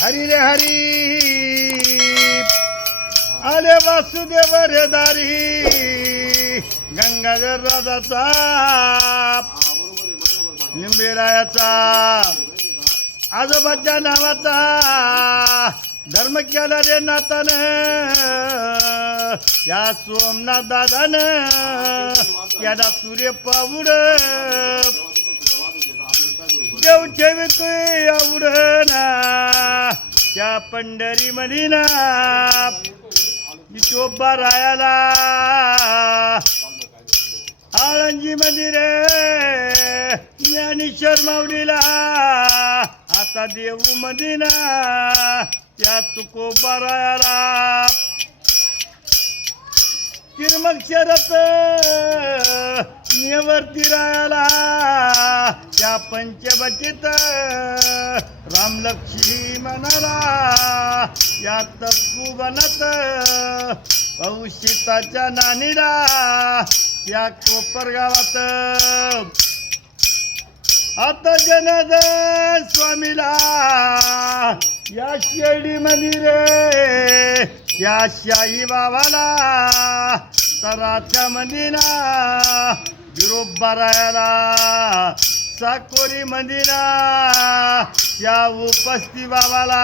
हरी रे हरी आले वासुदेव रे दारी गंगाधर राजाचा लिंबेरायाचा आजोबाच्या नावाचा धर्म केला रे नातान या सोमनाथ दादान याला तुरे पाऊड देव ठेवी तू आवड ना त्या पंढरी मधीना विठोबा रायाला आळंजी मंदिर ज्ञानेश्वर माऊलीला आता देऊ मदिना त्या तुकोबा रायाला तिरमग शरत निवर्ती रायाला त्या पंचवटीत रामलक्ष्मी मनाला या तत्ववनात औषिताच्या नानीला या कोपर गावात आता जनार्दन स्वामीला या शिर्डी मंदिर या शाही बाबाला तराच्या मंदिरा विरोबा रायाला साकोरी मंदिरा या उपस्ती बाबाला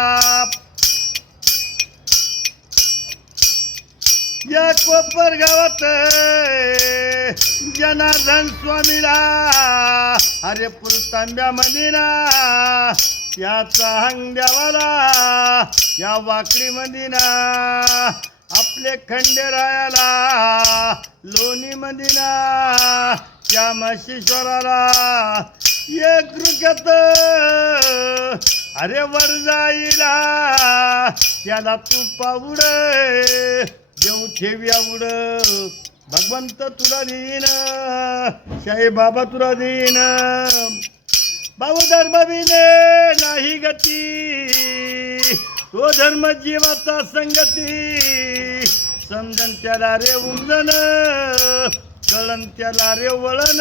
या कोपर गावात जनार्दन स्वामीला हरेपूर तांब्या मंदिरा याचा हंग्यावाला या वाकडी मंदिरा आपले खंडेरायाला लोणी मंदिरा या म्हशीश्वराला एक रुक्यात अरे वर जाईला त्याला तू पावड देऊ ठेवी आवड भगवंत तुला देईन शाही बाबा तुला देईन भाऊ धर्म विने नाही गती तो धर्म जीवाचा संगती समजन त्याला रे उमजन कळन त्याला रे वळण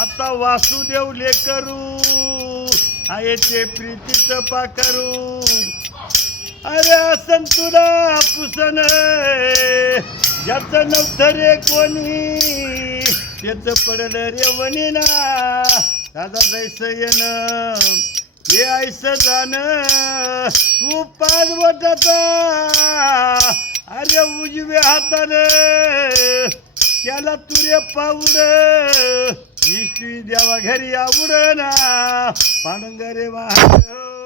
आता वासुदेव लेकरू आहे ते प्रीतीचं पाकरू अरे असन तुला पुसन ज्याचं नव्हतं रे कोणी त्याचं पडलं रे वनीना दादा जैसं येणं हे ऐसं जाणं तू पाच बोटाचा अरे उजव्या हातानं त्याला तुरे पाऊड इष्टी द्यावा घरी आवड ना पांडुंगरे महादेव